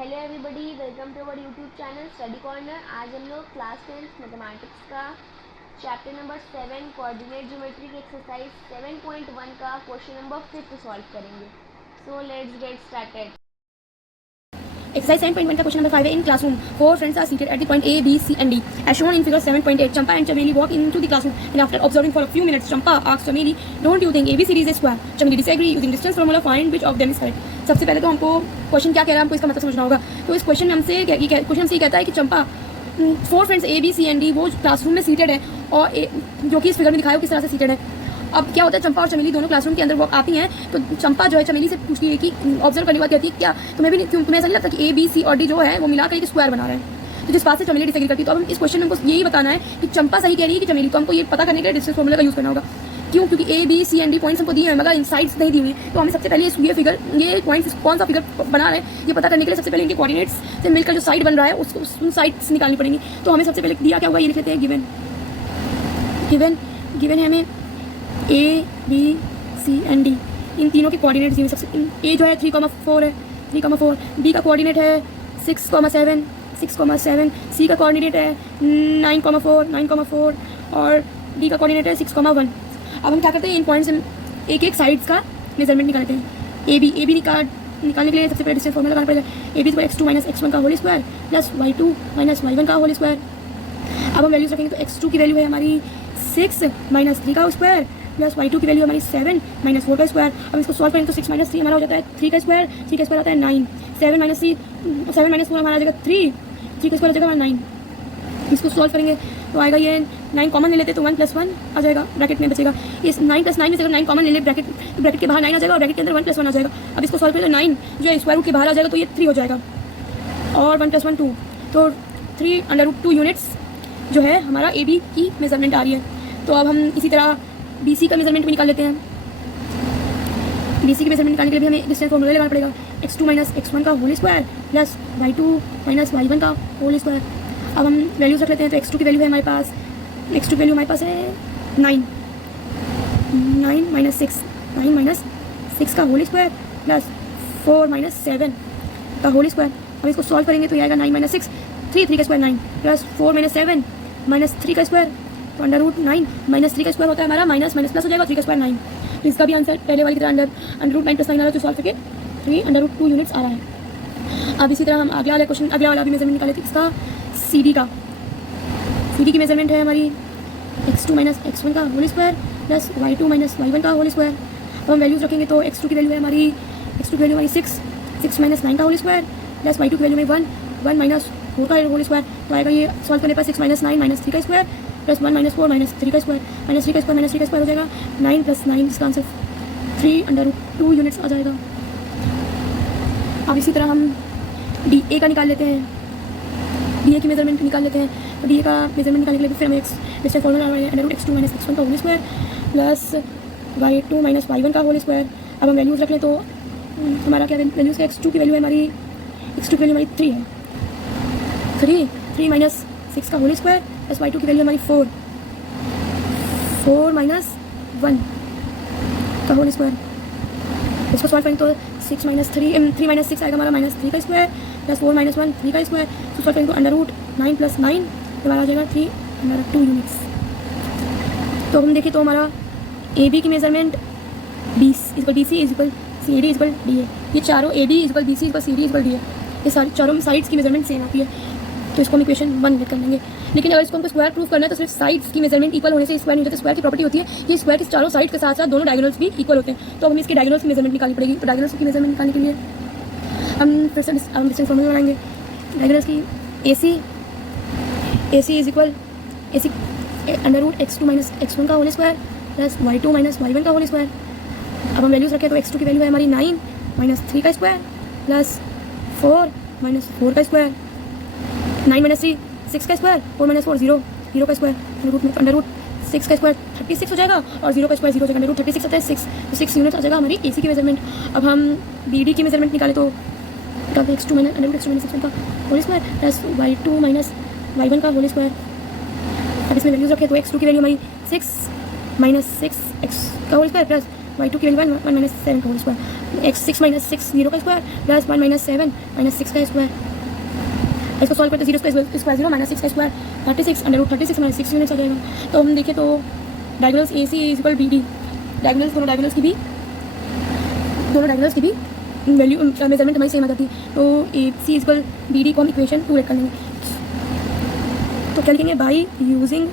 Hello everybody, welcome to our YouTube channel study corner. आज हम लोग क्लास 10 मैथमेटिक्स का चैप्टर नंबर 7 कोऑर्डिनेट ज्योमेट्री की एक्सरसाइज 7.1 का क्वेश्चन नंबर 5 सॉल्व करेंगे। So let's get started. Exercise 7.1 का क्वेश्चन नंबर 5 है। In classroom 4 friends are seated at the point A, B, C and D as shown in figure 7.8. Champa and Chameli walk into the classroom and after observing for a few minutes, Champa asks Chameli, "Don't you think ABCD is a square?" Chameli disagree using distance formula find which of them is correct. सबसे पहले तो हमको question क्या कह रहा है, हमको इसका मतलब समझना होगा। तो इस क्वेश्चन में हमसे क्वेश्चन से कहता है कि चंपा 4 friends A, B, C and D वो क्लासरूम में सीटेड है और जो कि इस फिगर में दिखाया हो किस तरह से सीटेड है। अब क्या होता है, चंपा और चमेली दोनों क्लासरूम के अंदर वॉक आती हैं तो चंपा जो है चमेली से पूछती है कि ऑब्जर्व करने के बाद कहती है क्या तुम्हें ऐसा नहीं लगता कि ए बी सी और डी जो है वो मिलाकर एक स्क्वायर बना रहे हैं। तो जिस बात से चमेली डिसएग्री करती है। तो अब हम इस क्वेश्चन में हमको यही बताना है कि चंपा सही कह रही है कि चमेली, तो हमको ये पता करने के लिए डिस्टेंस फॉर्मूला का यूज़ करना होगा। क्यों? क्योंकि A B C and D points हमको दिए हैं मगर इन साइड्स नहीं दी हुई है। तो हमें सबसे पहले ये पॉइंट्स कौन सा फिगर बना रहे हैं ये पता करने के लिए सबसे पहले इनके कोऑर्डिनेट्स से मिलकर जो साइड बन रहा है उसको उन साइड्स निकालनी पड़ेंगी। तो हमें सबसे पहले दिया क्या होगा ये लिख लेते हैं, गिवन है हमें a B C and d, इन तीनों के कोऑर्डिनेट्स दिए। सबसे ए जो है 3,4 है, 3,4। बी का कोऑर्डिनेट है 6,7, 6,7। सी का कोऑर्डिनेट है 9,4, 9,4 और डी का कोऑर्डिनेट है 6,1। अब हम क्या करते हैं, इन पॉइंट्स से एक साइड्स का मेजरमेंट निकालते हैं। ए बी निकालने के लिए सबसे पहले डिस्टेंस फॉर्मूला लगाना पड़ेगा। ए बी x2 - x1 का whole square plus y2 - y1 का होल स्क्वायर। अब हम वैल्यूज रखेंगे तो x2 की वैल्यू है हमारी 6 - 3 का स्क्वायर प्लस y2 की वैल्यू हमारी 7 - 4 का स्क्वायर। अब इसको सॉल्व करेंगे तो 6 - 3 हमारा हो जाता है 3 का स्क्वायर, 3 का स्क्वायर आता है 9। 7 - 4 हमारा आ जाएगा 3, 3 का स्क्वायर आ जाएगा 9। इसको सॉल्व करेंगे तो आएगा ये 9 कॉमन ले लेते तो 1 + 1 आ जाएगा, ब्रैकेट में बचेगा। इस 9 + 9 में से अगर 9 कॉमन ले ले ब्रैकेट के बाहर 9 आ जाएगा और ब्रैकेट के अंदर 1 + 1 आ जाएगा। अब इसको सॉल्व करें तो 9 जो है स्क्वायर रूट के बाहर आ जाएगा तो ये 3 हो जाएगा और 1 + 1 2, तो 3√2 यूनिट्स जो है हमारा ए बी की मेजरमेंट आ रही है। तो अब हम इसी तरह बी सी का मेजरमेंट भी निकाल लेते हैं। बी सी की मेजरमेंट निकालने के लिए भी हमें डिस्टेंस फॉर्मूला लगाना पड़ेगा। x2 - x1 का whole square plus y2 - y1 का होल स्क्वायर। अब हम वैल्यूज रख लेते हैं तो x2 की वैल्यू है हमारे पास, x2 की वैल्यू हमारे पास है 9 - 6, 9 - 6 का होल स्क्वायर प्लस 4 - 7 का होल स्क्वायर। अब इसको सॉल्व करेंगे तो ये आएगा 9 - 6, 3 का स्क्वायर 9 प्लस 4 - 7 - 3 का स्क्वायर, तो √9 - 3 का स्क्वायर होता है हमारा माइनस प्लस हो जाएगा 3 का स्क्वायर 9। तो इसका भी आंसर पहले वाली तरह √9 + 9 आ रहा है, तो सॉल्व करके 3√2 यूनिट्स आ रहा है। अब इसी तरह हम अगला वाला भी मेजरमेंट निकाले थे इसका सी डी का। सी डी की मेजरमेंट है हमारी x2 - x1 का whole square plus y2 - y1 का होल स्क्वायर। अब हम वैल्यूज रखेंगे तो x2 की वैल्यू है हमारी 6 - 9 का होल स्क्वायर प्लस y2 की वैल्यू में 1 - 4 का होल स्क्वायर। तो आएगा ये सॉल्व करने पर 6 - 9 - 3 का स्क्वायर प्लस 1 - 4 - 3 का स्क्वायर, -3 का स्क्वायर -3 का स्क्वायर हो जाएगा 9 + 9, इसका आंसर 3√2 यूनिट्स आ जाएगा। अब इसी तरह हम डी ए का निकाल लेते हैं, डी ए की मेजरमेंट निकाल लेते हैं। तो डी ए का मेजरमेंट निकालने के लिए फिर हमें डिस्टेंस फॉर्मूला √x2 - x1 का whole square plus y2 - y1 का होल स्क्वायर। अब हम वैल्यूज रख लें तो हमारा क्या वैल्यूज है, x2 की वैल्यू है हमारी 3 है, 3 - 6 का होल स्क्वायर प्लस y2 की वैल्यू हमारी 4 - 1 का होल स्क्वायर। इसको सॉल्व करेंगे तो 3 - 6 आएगा हमारा -3 का स्क्वायर प्लस 4 - 1 3 का स्क्वायर। तो सॉल्व करेंगे तो √9 + 9 हमारा आ जाएगा 3√2 यूनिट्स। तो हम देखें तो हमारा ए बी की measurement B C = C D = D A, ये चारों A B = B C = C D = D A, ये सारी चारों साइड्स की मेजरमेंट सेम आती है। तो इसको हम इक्वेशन 1 लिख कर लेंगे। लेकिन अगर इसको हमको स्क्वायर प्रूफ करना है तो सिर्फ साइड्स की मेजरमेंट इक्वल होने से स्क्वायर नहीं होता। स्क्वायर की प्रॉपर्टी होती है कि स्क्वायर के चारों साइड के साथ साथ दोनों डायगोनल्स भी इक्वल होते हैं। तो हमें इसके डायगोनल्स की मेजरमेंट निकालनी पड़ेगी। तो डायगोनल्स की मेजरमेंट निकालने के लिए हम फिर से डिस्टेंस फॉर्मूला लगाएंगे। डायगोनल्स की AC √x2 - x1 का whole square plus y2 - y1 का होल स्क्वायर। अब हम वैल्यूज रखें तो x2 की वैल्यू है हमारी 9 - 3 का स्क्वायर प्लस 4 - 4 का स्क्वायर, 9 - 3 6 का स्क्वायर, 4 - 4 0 का स्क्वायर, √6 का स्क्वायर 36 हो जाएगा और 0 का स्क्वायर 0 हो जाएगा, √36 आता है 6, तो 6 यूनिट्स आ जाएगा हमारी AC की मेजरमेंट। अब हम BD की मेजरमेंट निकाले तो x2 - x1 का whole square plus y2 - y1 का होल स्क्वायर। अब इसमें वैल्यूज रखें तो x2 की वैल्यू हमारी 6 - 6 x का होल स्क्वायर प्लस y2 की वैल्यू 1 माइनस 7 का होल स्क्वायर, x 6 माइनस 6 0 का स्क्वायर प्लस 1 माइनस 7 माइनस 6 का स्क्वायर। इसको सॉल्व करते 0 स्क्वायर 0 माइनस 6 का square 36 under root 36 minus 6 units आ जाएगा। तो हम देखें तो diagonals a c is equal b d, diagonals दोनों डायगोनल्स की भी वैल्यू मेजरमेंट हमारी सेम आ जाती है। तो a c is equal b d को हम इक्वेशन 2 लेट कर लेंगे। तो क्या लिखेंगे, बाई यूजिंग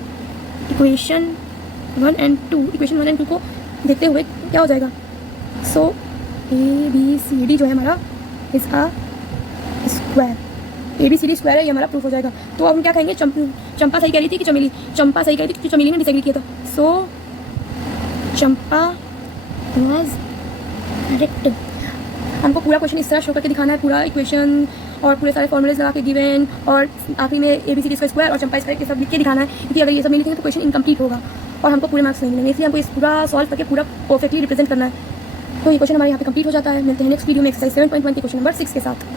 इक्वेशन 1 एंड 2 को देखते हुए क्या हो जाएगा। सो ए बी सी डी जो है हमारा इसका square, A B C D square है, ये हमारा प्रूफ हो जाएगा। तो अब हम क्या कहेंगे, चंपा सही कह रही थी कि चमेली, चंपा सही कह रही थी क्योंकि चमेली ने डिसएग्री किया था। सो चंपा वाज करेक्ट। हमको पूरा क्वेश्चन इस तरह शो करके दिखाना है, पूरा इक्वेशन और पूरे सारे फॉर्मूलेज लगा के गिवन और आखिरी में ए बी सी डी का स्क्वायर और चंपा स्क्वायर के सब लिख के दिखाना है, क्योंकि अगर ये सब नहीं लिखेंगे तो क्वेश्चन इनकम्प्लीट होगा और हमको पूरे मार्क्स नहीं मिलेंगे। इसलिए हमको इस पूरा सॉल्व करके पूरा परफेक्टली रिप्रेजेंट करना है। तो ये क्वेश्चन हमारे यहाँ पे कंप्लीट हो जाता है। मिलते हैं नेक्स्ट वीडियो में एक्सरसाइज 7.1 के क्वेश्चन नंबर 6 के साथ।